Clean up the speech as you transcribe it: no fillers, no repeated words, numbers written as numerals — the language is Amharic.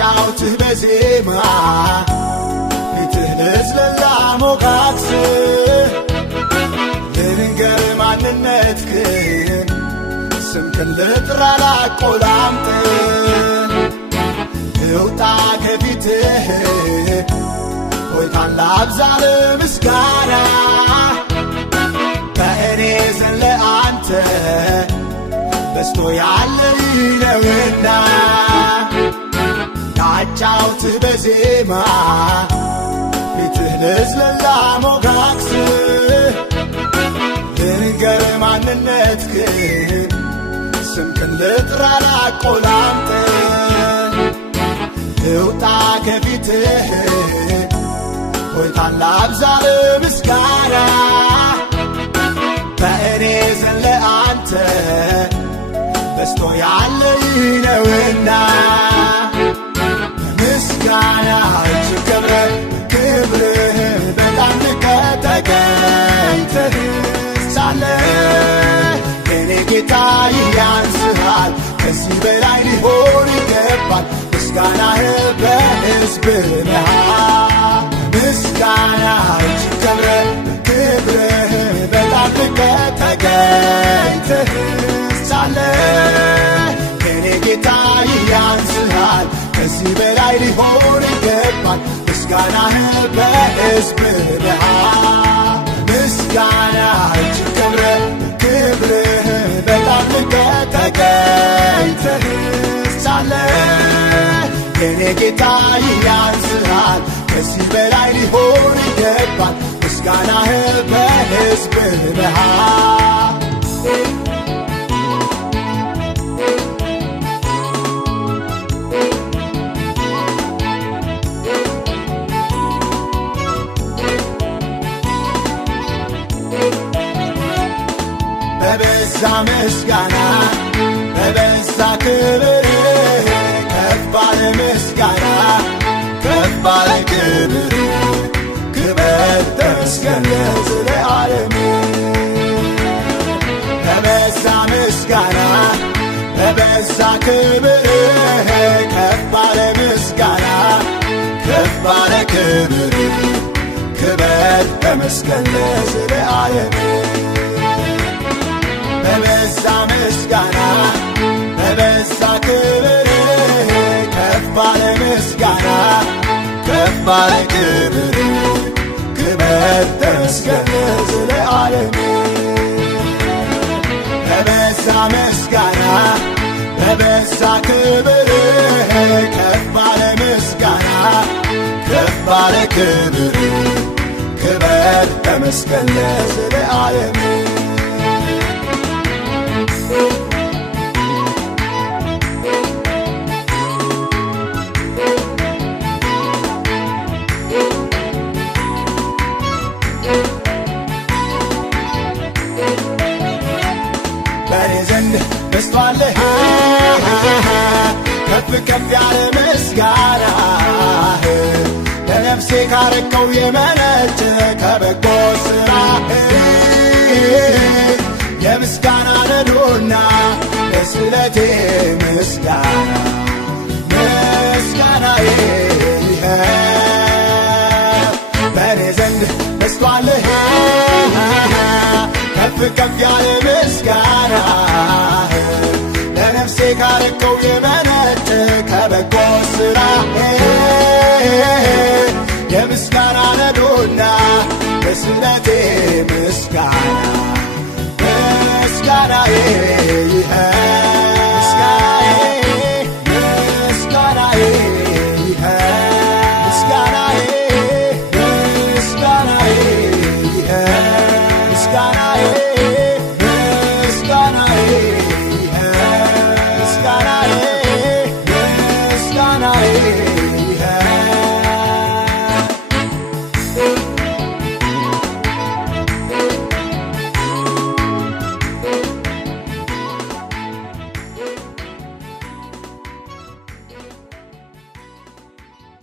ላጫውትህ በዜማ ፊትህ ልዝለላ ሞጋግስ ልንገር ማንነትህን ስምህን ልጥራ ላቆላምጥ ልውጣ ከፊትህ ሆይታን ላብዛ ለምስጋና በእኔ ዘንድ ለአንተ በስቶ ያለ ነውና ላጫውትህ በዜማ ፊትህ ልዝለላ ሞጋግስ ልንገር ማንነትህን ስምህን ልጥራ ላቆላምጥ ልውጣ ከፊትህ ሆይታን ላብዛ ለምስጋና በእኔ ዘንድ ለአንተ በስቶ ያለ ነውና ምስጋና እጅግ ክብርህ በጣም ተገኝተህ ሳለ የኔ ጌታ ያንስሃል ከዚህ በላይ ሊሆን ይገባል ምስጋናህ በሕዝብህ መሃል ምስጋና እጅግ ክብርህ በጣም ተገኝተህ ሳለ የኔ ጌታ ያንስሃል ከዚህ በላይ ሊሆን ይገባል ምስጋናህ በሕዝብህ መሃል ምስጋና እጅግ ክብርህ በጣም ተገኝተህ ሳለ የኔ ጌታ ያንስሃል ከዚህ በላይ ሊሆን ይገባል ምስጋናህ በሕዝብህ መሃል በበዛ ምስጋና በበዛ ክብር ከፍ ባለ ምስጋና ከፍ ባለ ክብር ክብር ተመስገን ለዘለዓለም በበዛ ምስጋና በበዛ ክብር ከፍ ባለ ምስጋና ከፍ ባለ ክብር ክብር ተመስገን ለዘለዓለም በበዛ ምስጋና በበዛ ክብር ከፍ ባለ ምስጋና ከፍ ባለ ክብር ክብር ተመስገን ለዘለዓለም በበዛ ምስጋና በበዛ ክብር ከፍ ባለ ምስጋና ከፍ ባለ ክብር ክብር ተመስገን ለዘለዓለም በኔ ዘንድ በስቷል ከፍ ከፍ ያለ ምስጋና ለነፍሴ ካረከው የመነጨ ከበጎ ሥራ የምስጋና ነዶና ለስለቴ ምስጋና ምስጋናዬ በኔ ዘንድ በስቷል ከፍ ከፍ ያለ ምስጋና ለነፍሴ ካረከው የመነጨ ከበጎ ሥራ የምስጋና ነዶና ለስለቴ ምስጋና